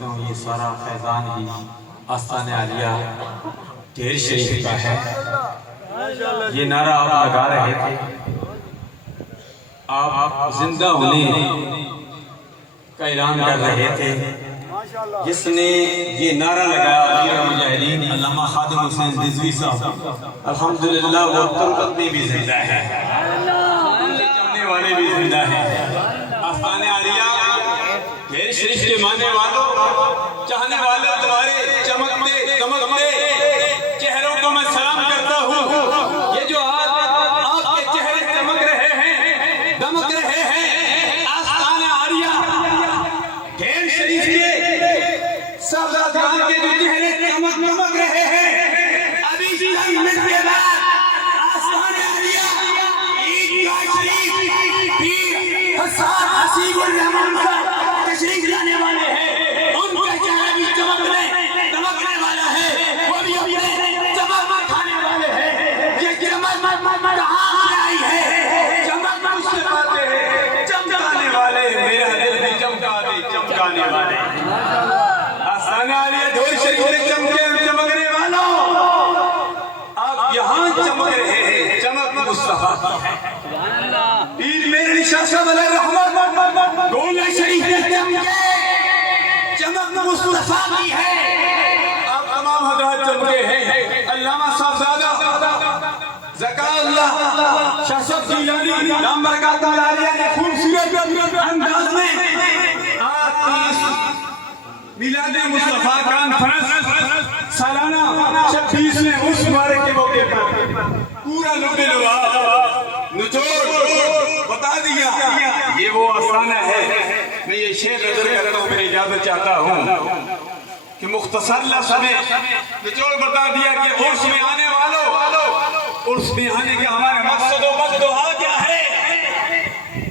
سمجھتا ہوں یہ سارا فیضان ہی آستانِ عالیہ ڈھیر شریف کا ہے۔ یہ نعرہ آپ لگا رہے تھے، آپ زندہ ہونے کا اعلان کر رہے تھے۔ جس نے یہ نعرہ لگایا امیر مجاہدین علامہ خادم حسین رضوی صاحب، الحمدللہ وہ تربت میں بھی زندہ ہے، چاہنے والے بھی زندہ ہیں۔ آستانِ عالیہ ڈھیر شریف کے ماننے والوں، چاہنے والوں، تمہارے چمکتے دمکتے چہروں کو میں سلام کرتا ہوں۔ یہ جو آپ کے چہرے چمک رہے ہیں، دمک رہے ہیں، آستانِ عالیہ ڈھیر شریف کے صاحبزادگان کے جو چہرے چمک رہے ہیں، ابھی چند منٹ کے بعد آستانِ عالیہ عیدگاہ شریف پیر حسان حسیب الرحمان کا تشریف لانے والے ہیں۔ ان کا چہرہ بھی دمکنے والا ہے، وہ بھی اپنے چمک کھانے والے ہیں۔ یہ چمک کہاں سے آئی ہے؟ چمک اس سے آتے ہیں، چمکانے والے، میرا دل بھی چمکا دے، چمکانے والے۔ آستانِ عالیہ ڈھیر شریف میں چمکنے والوں، آپ یہاں چمک رہے ہیں، چمک مصطفیٰ کی ہے۔ پیر میرے شاہ صاحب علیہ رحمت گولہ شریف میں چمکے، چمک مصطفیٰ کی ہے۔ آپ تمام حضرات چمکے ہیں۔ علامہ صاحبزادہ زکا اللہ شاہ صاحب جیلانی دام برکات عالیہ نے خوبصورت انداز میں آپ کی میلاد مصطفیٰ کانفرنس سالانہ 26ویں عرس مبارک کے موقع پر پورا لب لباب نچوڑ بتا دیا یہ وہ آستانہ ہے۔ میں یہ شعر نظر کرتا ہوں، میری اجازت چاہتا ہوں کہ مختصر لفظ میں نچوڑ بتا دیا کہ عرس میں آنے والوں، عرس میں آنے کے ہمارے